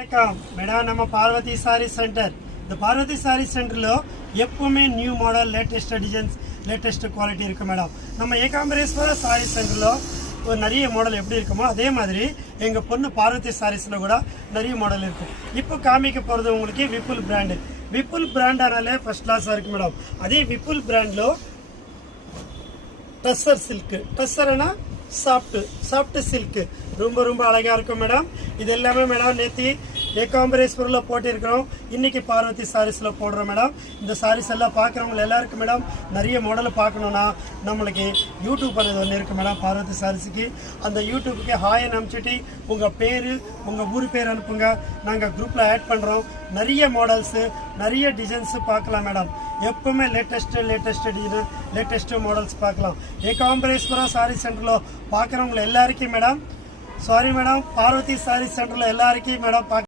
வணக்கம் மேடம், நம்ம Parvati sorry centre. இந்த பார்வதி சாரி சென்டர்ல எப்பவுமே new model, latest designs, latest quality இருக்கு மேடம். நம்ம ஏகாம்பரேஸ்வர சாரி சென்டர்ல ஒரு நிறைய மாடல் எப்படி இருக்குமோ அதே மாதிரி எங்க பொண்ணு பார்வதி சாரீஸ்ல கூட நிறைய மாடல் இருக்கும். இப்போ காமிக்க போறது உங்களுக்கு விப்புல் பிராண்டு. விப்புல் பிராண்டானாலே ஃபர்ஸ்ட் கிளாஸா இருக்கு மேடம். அதே விப்புல் பிராண்ட்ல டஸ்ஸர் சில்க், டஸ்ஸர்னா சாஃப்ட் சில்க், ரொம்ப ரொம்ப அழகா இருக்கும் மேடம். இது எல்லாமே மேடம் நேற்று ஏகாம்பரேஸ்வரில் போட்டிருக்கிறோம், இன்னைக்கு பார்வதி சாரீஸ்ல போடுறோம் மேடம். இந்த சாரீஸ் எல்லாம் பார்க்குறவங்க எல்லாருக்கும் மேடம் நிறைய மாடலை பார்க்கணுன்னா நம்மளுக்கு யூடியூப் பண்ணது ஒன்று இருக்குது மேடம். பார்வதி சாரீஸுக்கு அந்த யூடியூப்புக்கு ஹாய் அனுப்பிச்சிட்டு உங்கள் பேர், உங்கள் ஊர் பேர் அனுப்புங்க. நாங்கள் குரூப்பில் ஆட் பண்ணுறோம். நிறைய மாடல்ஸு, நிறைய டிசைன்ஸு பார்க்கலாம் மேடம். எப்பவுமே லேட்டஸ்ட் டிசைன், லேட்டஸ்ட் மாடல்ஸ் பார்க்கலாம். ஏகாம்பரேஸ்வரா சாரி சென்டரில் பார்க்குறவங்க எல்லாருக்கும் madam, sorry madam, Parvathi sari சென்டரில் எல்லாருக்கும் மேடம்